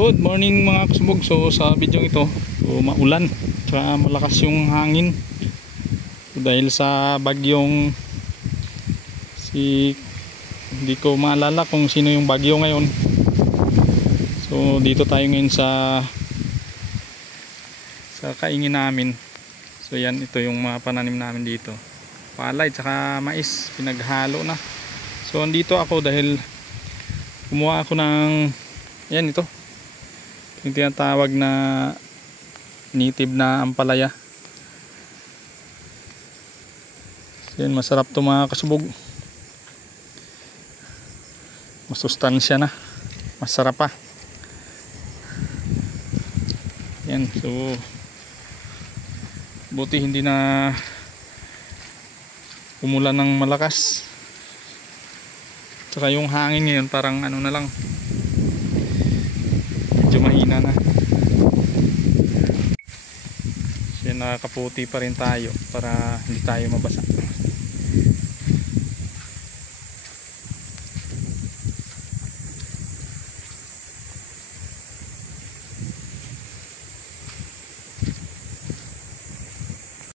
Good morning mga kasubog. So sa video ito, maulan tsaka malakas yung hangin dahil sa bagyong hindi ko maalala kung sino yung bagyo ngayon. So dito tayo ngayon sa kaingin namin. So yan, ito yung mga pananim namin dito, palay tsaka mais, pinaghalo na. So andito ako dahil kumuha ako ng yan, ito yung tinatawag na native na ampalaya. So yan, masarap to mga kasubog, masustansya na, masarap pa yan. So buti hindi na umulan ng malakas, tsaka yung hangin ngayon parang ano na lang, medyo mahina na. So nakakaputi pa rin tayo para hindi tayo mabasa.